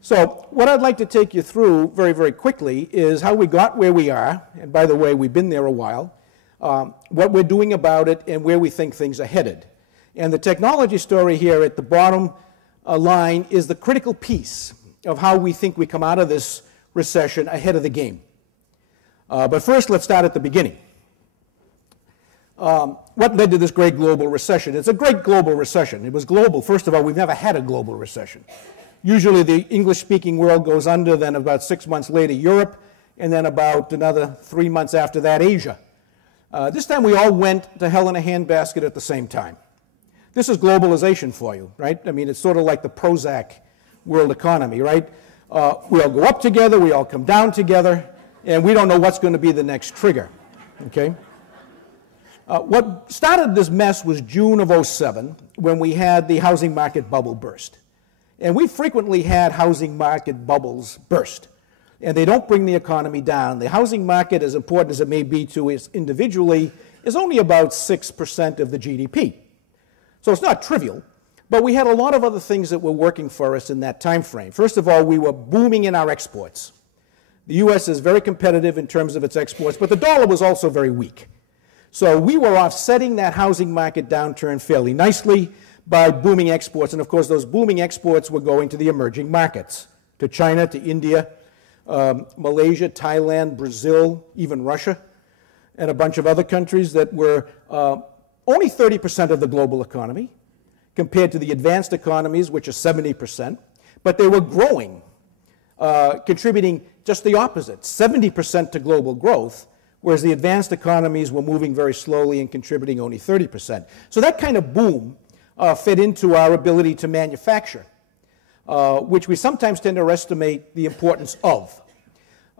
So what I'd like to take you through very, very quickly is how we got where we are, and by the way, we've been there a while, what we're doing about it, and where we think things are headed. And the technology story here at the bottom line is the critical piece of how we think we come out of this recession ahead of the game. But first, let's start at the beginning. What led to this great global recession? It's a great global recession. It was global. First of all, we've never had a global recession. Usually the English-speaking world goes under, then about 6 months later Europe, and then about another 3 months after that Asia. This time we all went to hell in a handbasket at the same time. This is globalization for you, right? I mean, it's sort of like the Prozac world economy, right? We all go up together, we all come down together, and we don't know what's going to be the next trigger, okay? What started this mess was June of '07, when we had the housing market bubble burst. And we frequently had housing market bubbles burst, and they don't bring the economy down. The housing market, as important as it may be to us individually, is only about 6% of the GDP. So it's not trivial, but we had a lot of other things that were working for us in that time frame. First of all, we were booming in our exports. The U.S. is very competitive in terms of its exports, but the dollar was also very weak. So we were offsetting that housing market downturn fairly nicely by booming exports. And of course, those booming exports were going to the emerging markets, to China, to India, Malaysia, Thailand, Brazil, even Russia, and a bunch of other countries that were only 30% of the global economy compared to the advanced economies, which are 70%. But they were growing, contributing just the opposite, 70% to global growth, whereas the advanced economies were moving very slowly and contributing only 30%. So that kind of boom fed into our ability to manufacture, which we sometimes tend to estimate the importance of.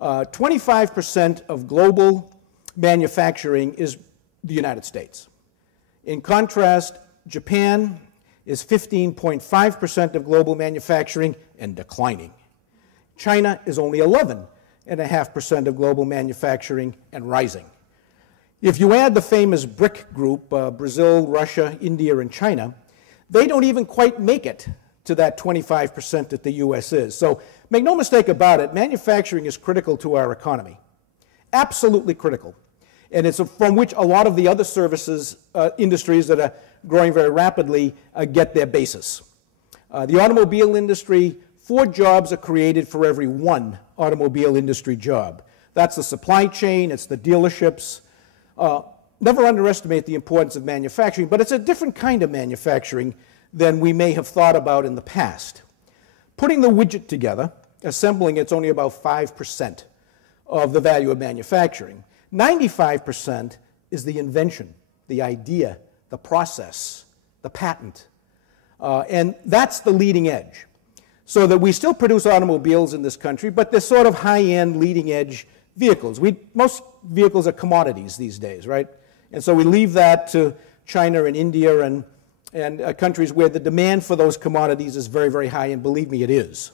25% of global manufacturing is the United States. In contrast, Japan is 15.5% of global manufacturing and declining. China is only 11.5% of global manufacturing and rising. If you add the famous BRIC group, Brazil, Russia, India, and China, they don't even quite make it to that 25% that the U.S. is. So make no mistake about it, manufacturing is critical to our economy. Absolutely critical. And it's from which a lot of the other services industries that are growing very rapidly get their basis. The automobile industry, 4 jobs are created for every 1 automobile industry job. That's the supply chain, it's the dealerships. Never underestimate the importance of manufacturing, but it's a different kind of manufacturing than we may have thought about in the past. Putting the widget together, assembling it's only about 5% of the value of manufacturing. 95% is the invention, the idea, the process, the patent. And that's the leading edge. So that we still produce automobiles in this country, but they're sort of high-end, leading-edge vehicles. Most vehicles are commodities these days, right? And so we leave that to China and India and countries where the demand for those commodities is very, very high, and believe me, it is.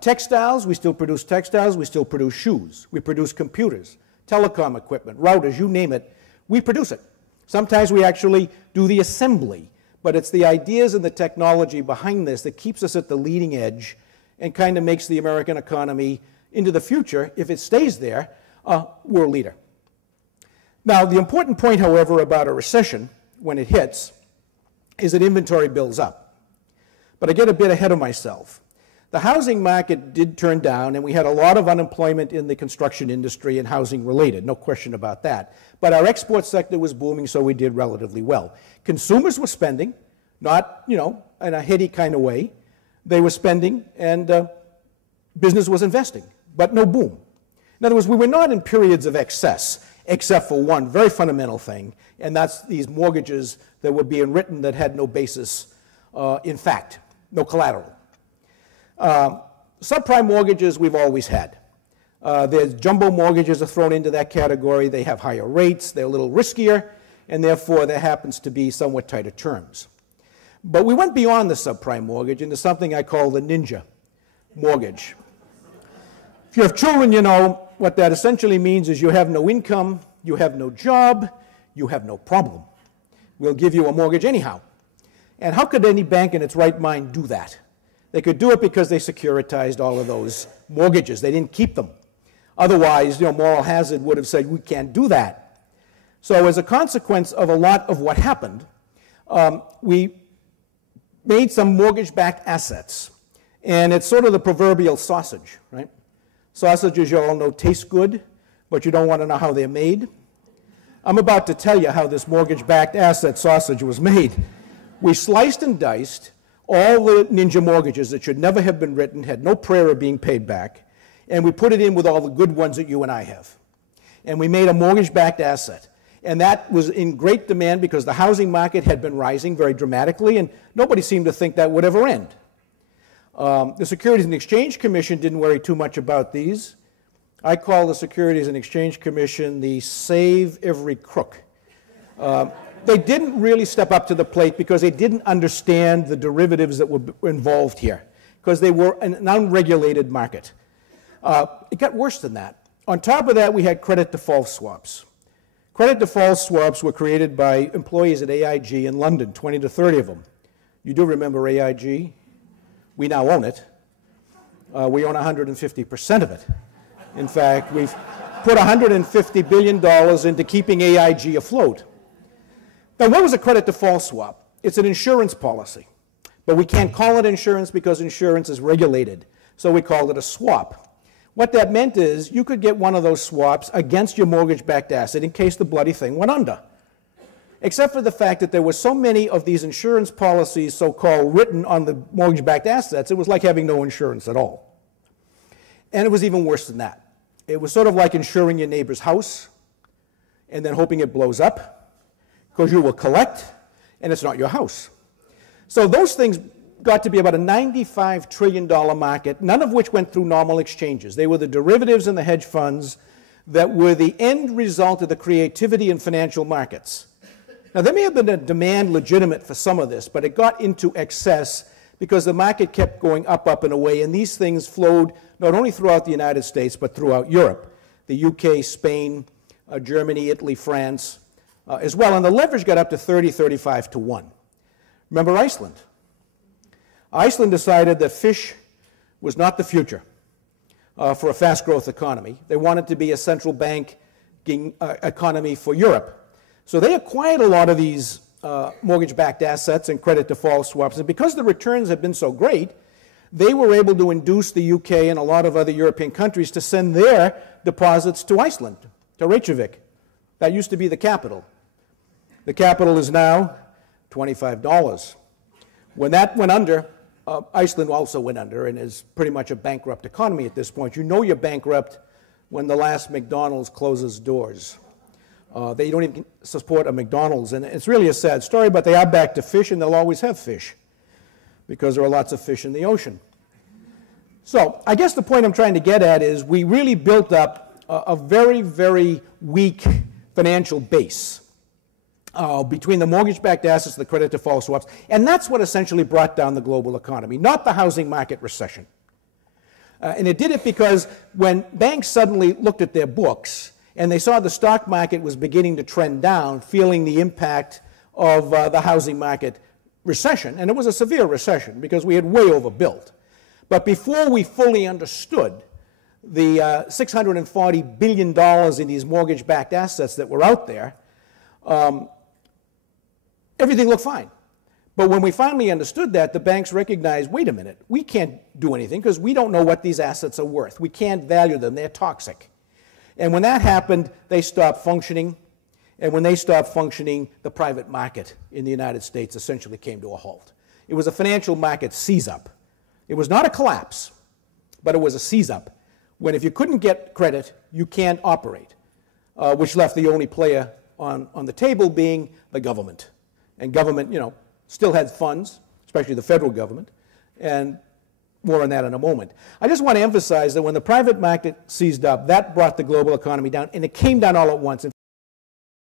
Textiles, we still produce textiles, we still produce shoes, we produce computers, telecom equipment, routers, you name it, we produce it. Sometimes we actually do the assembly, but it's the ideas and the technology behind this that keeps us at the leading edge and kind of makes the American economy into the future, if it stays there, a world leader. Now, the important point, however, about a recession, when it hits, is that inventory builds up. But I get a bit ahead of myself. The housing market did turn down, and we had a lot of unemployment in the construction industry and housing related, no question about that. But our export sector was booming, so we did relatively well. Consumers were spending, not, in a heady kind of way. They were spending, and business was investing, but no boom. In other words, we were not in periods of excess, except for one very fundamental thing, and that's these mortgages that were being written that had no basis in fact, no collateral. Subprime mortgages we've always had. There's jumbo mortgages are thrown into that category. They have higher rates, they're a little riskier, and therefore there happens to be somewhat tighter terms. But we went beyond the subprime mortgage into something I call the ninja mortgage. If you have children, you know what that essentially means is you have no income, you have no job, you have no problem. We'll give you a mortgage anyhow. And how could any bank in its right mind do that? They could do it because they securitized all of those mortgages. They didn't keep them. Otherwise, moral hazard would have said, we can't do that. So as a consequence of a lot of what happened, we made some mortgage-backed assets. And it's sort of the proverbial sausage, right? Sausages, you all know, taste good, but you don't want to know how they're made. I'm about to tell you how this mortgage-backed asset sausage was made. We sliced and diced all the ninja mortgages that should never have been written, had no prayer of being paid back, and we put it in with all the good ones that you and I have. And we made a mortgage-backed asset. And that was in great demand because the housing market had been rising very dramatically, and nobody seemed to think that would ever end. The Securities and Exchange Commission didn't worry too much about these. I call the Securities and Exchange Commission the save every crook. They didn't really step up to the plate because they didn't understand the derivatives that were involved here, because they were an unregulated market. It got worse than that. On top of that, we had credit default swaps. Credit default swaps were created by employees at AIG in London, 20 to 30 of them. You do remember AIG? We now own it. We own 150% of it. In fact, we've put $150 billion into keeping AIG afloat. Now, what was a credit default swap? It's an insurance policy. But we can't call it insurance because insurance is regulated. So we called it a swap. What that meant is you could get one of those swaps against your mortgage-backed asset in case the bloody thing went under. Except for the fact that there were so many of these insurance policies, so-called, written on the mortgage-backed assets, it was like having no insurance at all. And it was even worse than that. It was sort of like insuring your neighbor's house and then hoping it blows up because you will collect and it's not your house. So those things got to be about a $95 trillion market, none of which went through normal exchanges. They were the derivatives and the hedge funds that were the end result of the creativity in financial markets. Now, there may have been a demand legitimate for some of this, but it got into excess because the market kept going up and away, and these things flowed not only throughout the United States, but throughout Europe, the UK, Spain, Germany, Italy, France, as well. And the leverage got up to 30, 35 to 1. Remember Iceland? Iceland decided that fish was not the future for a fast growth economy. They wanted to be a central banking economy for Europe. So they acquired a lot of these mortgage-backed assets and credit default swaps. And because the returns had been so great, they were able to induce the UK and a lot of other European countries to send their deposits to Iceland, to Reykjavik. That used to be the capital. The capital is now $25. When that went under, Iceland also went under and is pretty much a bankrupt economy at this point. You know you're bankrupt when the last McDonald's closes doors. They don't even support a McDonald's, and it's really a sad story, but they are back to fish, and they'll always have fish because there are lots of fish in the ocean. So I guess the point I'm trying to get at is we really built up a very, very weak financial base between the mortgage-backed assets, the credit default swaps, and that's what essentially brought down the global economy, not the housing market recession. And it did it because when banks suddenly looked at their books and they saw the stock market was beginning to trend down, feeling the impact of the housing market recession, and it was a severe recession because we had way overbuilt. But before we fully understood the $640 billion in these mortgage-backed assets that were out there, everything looked fine. But when we finally understood that, the banks recognized, wait a minute, we can't do anything because we don't know what these assets are worth. We can't value them. They're toxic. And when that happened, they stopped functioning. And when they stopped functioning, the private market in the United States essentially came to a halt. It was a financial market seize-up. It was not a collapse, but it was a seize-up. When if you couldn't get credit, you can't operate, which left the only player on the table being the government. And government, still had funds, especially the federal government, and more on that in a moment. I just want to emphasize that when the private market seized up, that brought the global economy down, and it came down all at once.